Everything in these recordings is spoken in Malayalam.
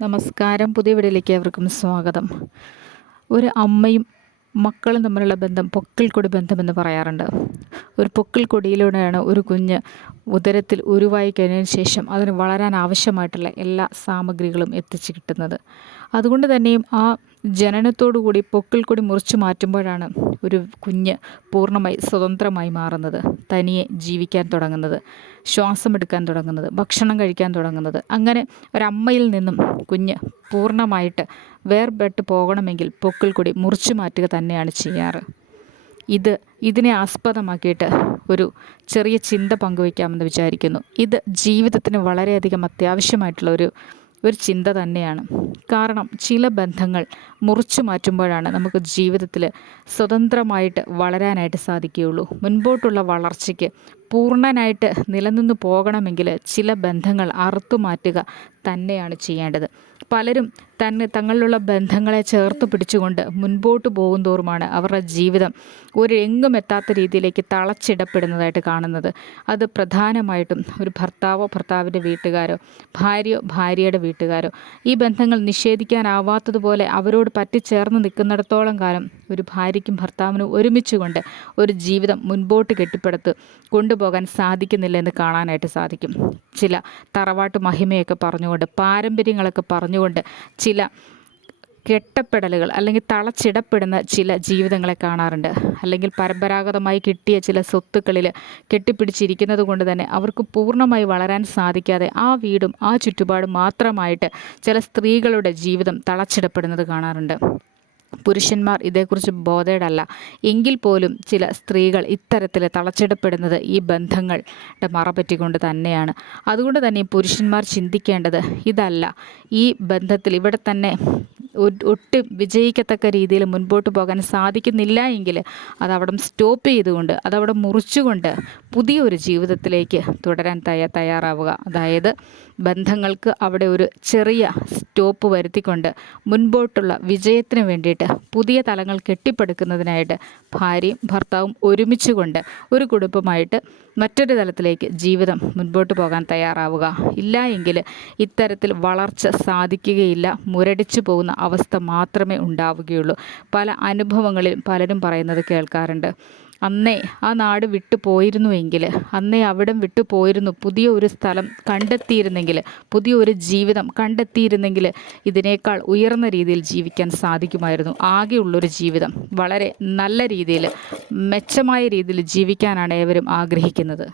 നമസ്കാരം. പുതിയ വീടിലേക്ക് അവർക്കും സ്വാഗതം. ഒരു അമ്മയും മക്കളും തമ്മിലുള്ള ബന്ധം പൊക്കിൾ കൊടി ബന്ധമെന്ന് പറയാറുണ്ട്. ഒരു പൊക്കിൽ കൊടിയിലൂടെയാണ് ഒരു കുഞ്ഞ് ഉദരത്തിൽ ഉരുവായി കഴിഞ്ഞതിന് ശേഷം അതിന് വളരാൻ ആവശ്യമായിട്ടുള്ള എല്ലാ സാമഗ്രികളും എത്തിച്ചു കിട്ടുന്നത്. അതുകൊണ്ട് തന്നെയും ആ ജനനത്തോടു കൂടി കൊടി മുറിച്ചു മാറ്റുമ്പോഴാണ് ഒരു കുഞ്ഞ് പൂർണമായി സ്വതന്ത്രമായി മാറുന്നത്. തനിയെ ജീവിക്കാൻ തുടങ്ങുന്നത് ശ്വാസമെടുക്കാൻ തുടങ്ങുന്നത് ഭക്ഷണം കഴിക്കാൻ തുടങ്ങുന്നത്. അങ്ങനെ ഒരമ്മയിൽ നിന്നും കുഞ്ഞ് പൂർണമായിട്ട് വേർപെട്ട് പോകണമെങ്കിൽ പൊക്കിൽ കൂടി മുറിച്ചു മാറ്റുക തന്നെയാണ് ചെയ്യാറ്. ഇത് ഇതിനെ ആസ്പദമാക്കിയിട്ട് ഒരു ചെറിയ ചിന്ത പങ്കുവയ്ക്കാമെന്ന് വിചാരിക്കുന്നു. ഇത് ജീവിതത്തിന് വളരെയധികം അത്യാവശ്യമായിട്ടുള്ള ഒരു ഒരു ചിന്ത തന്നെയാണ്. കാരണം ചില ബന്ധങ്ങൾ മുറിച്ചു മാറ്റുമ്പോഴാണ് നമുക്ക് ജീവിതത്തിൽ സ്വതന്ത്രമായിട്ട് വളരാനായിട്ട് സാധിക്കുകയുള്ളൂ. മുൻപോട്ടുള്ള വളർച്ചയ്ക്ക് പൂർണനായിട്ട് നിലനിന്ന് പോകണമെങ്കിൽ ചില ബന്ധങ്ങൾ അറുത്തുമാറ്റുക തന്നെയാണ് ചെയ്യേണ്ടത്. പലരും തന്നെ തങ്ങളിലുള്ള ബന്ധങ്ങളെ ചേർത്ത് പിടിച്ചുകൊണ്ട് മുൻപോട്ട് പോകും തോറുമാണ് അവരുടെ ജീവിതം ഒരു എത്താത്ത രീതിയിലേക്ക് തളച്ചിടപ്പെടുന്നതായിട്ട് കാണുന്നത്. അത് പ്രധാനമായിട്ടും ഒരു ഭർത്താവോ ഭർത്താവിന്റെ വീട്ടുകാരോ ഭാര്യയോ ഭാര്യയുടെ വീട്ടുകാരോ ഈ ബന്ധങ്ങൾ നിഷേധിക്കാനാവാത്തതുപോലെ അവരോട് പറ്റിച്ചേർന്ന് നിൽക്കുന്നിടത്തോളം കാലം ഒരു ഭാര്യയ്ക്കും ഭർത്താവിനും ഒരുമിച്ചുകൊണ്ട് ഒരു ജീവിതം മുൻപോട്ട് കെട്ടിപ്പടുത്ത് കൊണ്ടുപോകാൻ സാധിക്കുന്നില്ല എന്ന് കാണാനായിട്ട് സാധിക്കും. ചില തറവാട്ട് മഹിമയൊക്കെ പറഞ്ഞുകൊണ്ട് പാരമ്പര്യങ്ങളൊക്കെ പറഞ്ഞുകൊണ്ട് ചില കെട്ടപ്പെടലുകൾ അല്ലെങ്കിൽ തളച്ചിടപ്പെടുന്ന ചില ജീവിതങ്ങളെ കാണാറുണ്ട്. അല്ലെങ്കിൽ പരമ്പരാഗതമായി കിട്ടിയ ചില സ്വത്തുക്കളിൽ കെട്ടിപ്പിടിച്ചിരിക്കുന്നത് കൊണ്ട് തന്നെ അവർക്ക് പൂർണമായി വളരാൻ സാധിക്കാതെ ആ വീടും ആ ചുറ്റുപാടും മാത്രമായിട്ട് ചില സ്ത്രീകളുടെ ജീവിതം തളച്ചിടപ്പെടുന്നത് കാണാറുണ്ട്. പുരുഷന്മാർ ഇതേക്കുറിച്ച് ബോധേഡല്ല. എങ്കിൽ പോലും ചില സ്ത്രീകൾ ഇത്തരത്തിൽ തളച്ചിടപ്പെടുന്നത് ഈ ബന്ധങ്ങളുടെ മറപറ്റിക്കൊണ്ട് തന്നെയാണ്. അതുകൊണ്ട് തന്നെ പുരുഷന്മാർ ചിന്തിക്കേണ്ടത് ഇതല്ല. ഈ ബന്ധത്തിൽ ഇവിടെ തന്നെ ഒട്ടും വിജയിക്കത്തക്ക രീതിയിൽ മുൻപോട്ട് പോകാൻ സാധിക്കുന്നില്ല എങ്കിൽ അതവിടെ സ്റ്റോപ്പ് ചെയ്തുകൊണ്ട് അതവിടെ മുറിച്ചുകൊണ്ട് പുതിയൊരു ജീവിതത്തിലേക്ക് തുടരാൻ തയ്യ തയ്യാറാവുക. അതായത് ബന്ധങ്ങൾക്ക് അവിടെ ഒരു ചെറിയ സ്റ്റോപ്പ് വരുത്തിക്കൊണ്ട് മുൻപോട്ടുള്ള വിജയത്തിന് വേണ്ടിയിട്ട് പുതിയ തലങ്ങൾ കെട്ടിപ്പടുക്കുന്നതിനായിട്ട് ഭാര്യയും ഭർത്താവും ഒരുമിച്ചുകൊണ്ട് ഒരു കുടുംബമായിട്ട് മറ്റൊരു തലത്തിലേക്ക് ജീവിതം മുൻപോട്ട് പോകാൻ തയ്യാറാവുക. ഇല്ല എങ്കിൽ ഇത്തരത്തിൽ വളർച്ച സാധിക്കുകയില്ല. മുരടിച്ചു പോകുന്ന അവസ്ഥ മാത്രമേ ഉണ്ടാവുകയുള്ളൂ. പല അനുഭവങ്ങളിൽ പലരും പറയുന്നത് കേൾക്കാറുണ്ട്. അന്നേ ആ നാട് വിട്ടു പോയിരുന്നുവെങ്കിൽ അന്നേ അവിടം വിട്ടു പോയിരുന്നു പുതിയ ഒരു സ്ഥലം കണ്ടെത്തിയിരുന്നെങ്കിൽ പുതിയ ഒരു ജീവിതം കണ്ടെത്തിയിരുന്നെങ്കിൽ ഇതിനേക്കാൾ ഉയർന്ന രീതിയിൽ ജീവിക്കാൻ സാധിക്കുമായിരുന്നു. ആകെയുള്ളൊരു ജീവിതം വളരെ നല്ല രീതിയിൽ മെച്ചമായ രീതിയിൽ ജീവിക്കാനാണ് ഏവരും ആഗ്രഹിക്കുന്നത്.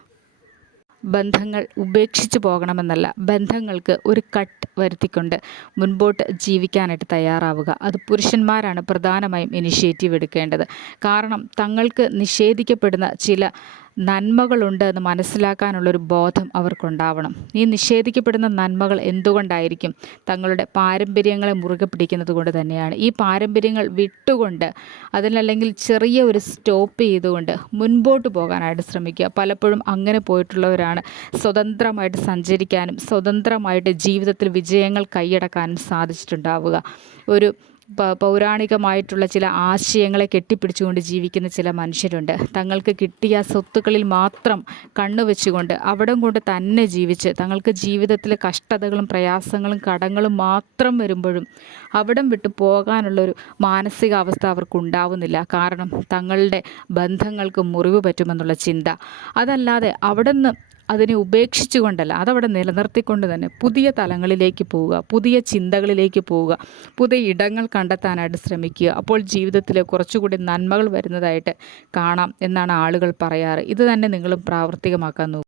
ബന്ധങ്ങൾ ഉപേക്ഷിച്ചു പോകണമെന്നല്ല. ബന്ധങ്ങൾക്ക് ഒരു കട്ട് വരുത്തിക്കൊണ്ട് മുൻപോട്ട് ജീവിക്കാനായിട്ട് തയ്യാറാവുക. അത് പുരുഷന്മാരാണ് പ്രധാനമായും ഇനിഷ്യേറ്റീവ് എടുക്കേണ്ടത്. കാരണം തങ്ങൾക്ക് നിഷേധിക്കപ്പെടുന്ന ചില നന്മകളുണ്ട് എന്ന് മനസ്സിലാക്കാനുള്ളൊരു ബോധം അവർക്കുണ്ടാവണം. ഈ നിഷേധിക്കപ്പെടുന്ന നന്മകൾ എന്തുകൊണ്ടായിരിക്കും? തങ്ങളുടെ പാരമ്പര്യങ്ങളെ മുറുകെ പിടിക്കുന്നത് കൊണ്ട് തന്നെയാണ്. ഈ പാരമ്പര്യങ്ങൾ വിട്ടുകൊണ്ട് അതിനല്ലെങ്കിൽ ചെറിയ ഒരു സ്റ്റോപ്പ് ചെയ്തുകൊണ്ട് മുൻപോട്ട് പോകാനായിട്ട് ശ്രമിക്കുക. പലപ്പോഴും അങ്ങനെ പോയിട്ടുള്ളവരാണ് സ്വതന്ത്രമായിട്ട് സഞ്ചരിക്കാനും സ്വതന്ത്രമായിട്ട് ജീവിതത്തിൽ വിജയങ്ങൾ കൈയടക്കാനും സാധിച്ചിട്ടുണ്ടാവുക. ഒരു പൗരാണികമായിട്ടുള്ള ചില ആശയങ്ങളെ കെട്ടിപ്പിടിച്ചുകൊണ്ട് ജീവിക്കുന്ന ചില മനുഷ്യരുണ്ട്. തങ്ങൾക്ക് കിട്ടിയ സ്വത്തുക്കളിൽ മാത്രം കണ്ണുവെച്ചുകൊണ്ട് അവിടം കൊണ്ട് തന്നെ ജീവിച്ച് തങ്ങൾക്ക് ജീവിതത്തിലെ കഷ്ടതകളും പ്രയാസങ്ങളും കടങ്ങളും മാത്രം വരുമ്പോഴും അവിടം വിട്ട് പോകാനുള്ളൊരു മാനസികാവസ്ഥ അവർക്ക് ഉണ്ടാവുന്നില്ല കാരണം തങ്ങളുടെ ബന്ധങ്ങൾക്ക് മുറിവ് പറ്റുമെന്നുള്ള ചിന്ത. അതല്ലാതെ അവിടെ നിന്ന് അതിനെ ഉപേക്ഷിച്ചുകൊണ്ടല്ല അതവിടെ നിലനിർത്തിക്കൊണ്ട് തന്നെ പുതിയ തലങ്ങളിലേക്ക് പോവുക പുതിയ ചിന്തകളിലേക്ക് പോവുക പുതിയ ഇടങ്ങൾ കണ്ടെത്താനായിട്ട് ശ്രമിക്കുക. അപ്പോൾ ജീവിതത്തിൽ കുറച്ചുകൂടി നന്മകൾ വരുന്നതായിട്ട് കാണാം എന്നാണ് ആളുകൾ പറയാറ്. ഇത് തന്നെ നിങ്ങളും പ്രാവർത്തികമാക്കാൻ നോക്കുക